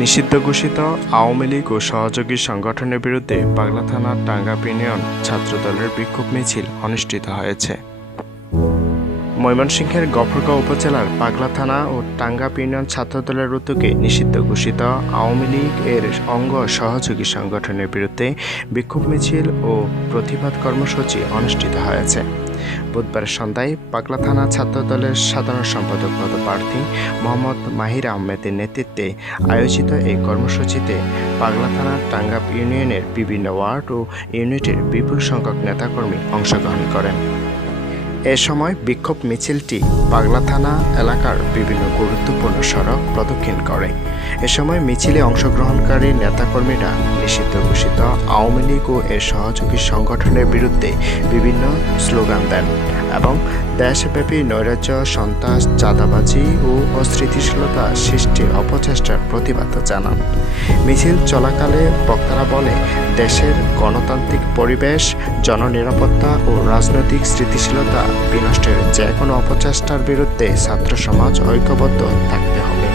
নিষিদ্ধ ঘোষিত আওয়ামী লীগ ও সহযোগী সংগঠনের বিরুদ্ধে পাগলা থানার টাঙ্গাপ ইউনিয়ন ছাত্রদলের বিক্ষোভ মিছিল অনুষ্ঠিত হয়েছে। ময়মনসিংহের গফরগাঁও উপজেলার পাগলা থানা ও টাঙ্গাপ ইউনিয়ন ছাত্রদলের উদ্যোগে নিষিদ্ধ ঘোষিত আওয়ামী লীগ এর অঙ্গ সহযোগী সংগঠনের বিরুদ্ধে বিক্ষোভ মিছিল ও প্রতিবাদ কর্মসূচি অনুষ্ঠিত হয়েছে। বুধবার সন্ধ্যায় পাগলা থানা ছাত্রদলের সাধারণ সম্পাদক পদপ্রার্থী মোহাম্মদ মাহির আহমেদের নেতৃত্বে আয়োজিত এই কর্মসূচিতে পাগলা থানার টাঙ্গাপ ইউনিয়নের বিভিন্ন ওয়ার্ড ও ইউনিটের বিপুল সংখ্যক নেতাকর্মী অংশগ্রহণ করেন। এ সময় বিক্ষোভ মিছিলটি পাগলা থানা এলাকার বিভিন্ন গুরুত্বপূর্ণ সড়ক প্রদক্ষিণ করে। এ সময় মিছিলে অংশগ্রহণকারী নেতাকর্মীরা নিষিদ্ধ ঘোষিত আওয়ামী লীগ ও এর সহযোগী সংগঠনের বিরুদ্ধে বিভিন্ন স্লোগান দেন এবং দেশব্যাপী নৈরাজ্য, সন্ত্রাস, চাঁদাবাজি ও অস্থিতিশীলতা সৃষ্টির অপচেষ্টার প্রতিবাদ জানান। মিছিল চলাকালে বক্তারা বলে, দেশের গণতান্ত্রিক পরিবেশ, জননিরাপত্তা ও রাজনৈতিক স্থিতিশীলতা বিনষ্টের যে কোনো অপচেষ্টার বিরুদ্ধে ছাত্র সমাজ ঐক্যবদ্ধ থাকতে হবে।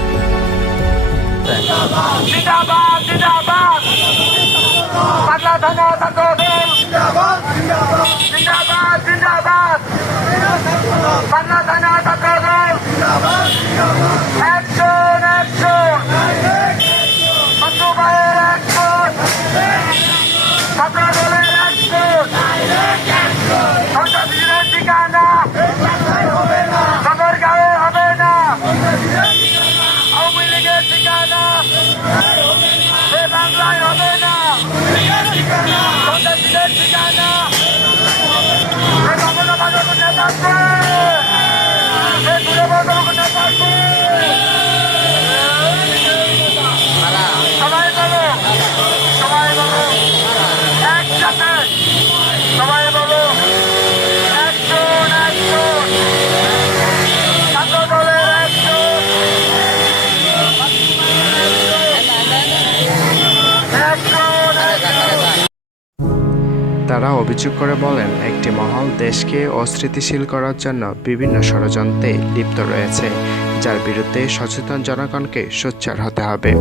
তারা অভিযোগ করে বলেন, একটি মহল দেশকে অস্থিতিশীল করার জন্য বিভিন্ন ষড়যন্ত্রে লিপ্ত রয়েছে, যার বিরুদ্ধে সচেতন জনগণকে সোচ্চার হতে হবে।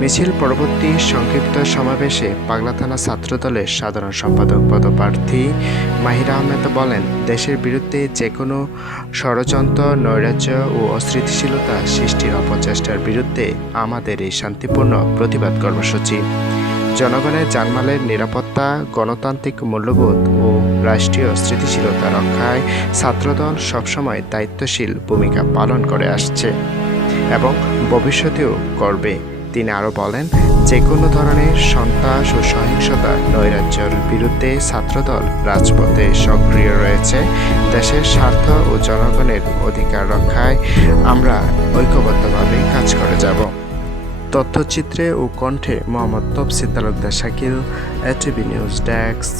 মিছিল পরবর্তী সংক্ষিপ্ত সমাবেশে পাগলা থানা ছাত্রদলের সাধারণ সম্পাদক পদপ্রার্থী মাহির আহমেদ বলেন, দেশের বিরুদ্ধে যে কোনো ষড়যন্ত্র, নৈরাজ্য ও অস্থিতিশীলতা সৃষ্টির অপচেষ্টার বিরুদ্ধে আমাদের এই শান্তিপূর্ণ প্রতিবাদ কর্মসূচি। জনগণের জানমালের নিরাপত্তা, গণতান্ত্রিক মূল্যবোধ ও রাষ্ট্রীয় স্থিতিশীলতা রক্ষায় ছাত্রদল সবসময় দায়িত্বশীল ভূমিকা পালন করে আসছে এবং ভবিষ্যতেও করবে। তিনি আরও বলেন, যে কোনো ধরনের সন্ত্রাস ও সহিংসতা, নৈরাজ্যের বিরুদ্ধে ছাত্রদল রাজপথে সক্রিয় রয়েছে। দেশের স্বার্থ ও জনগণের অধিকার রক্ষায় আমরা ঐক্যবদ্ধভাবে কাজ করে যাব। তথ্যচিত্রে ও কণ্ঠে মোহাম্মদ তফসির Talukdar Shakil, ATV news desk.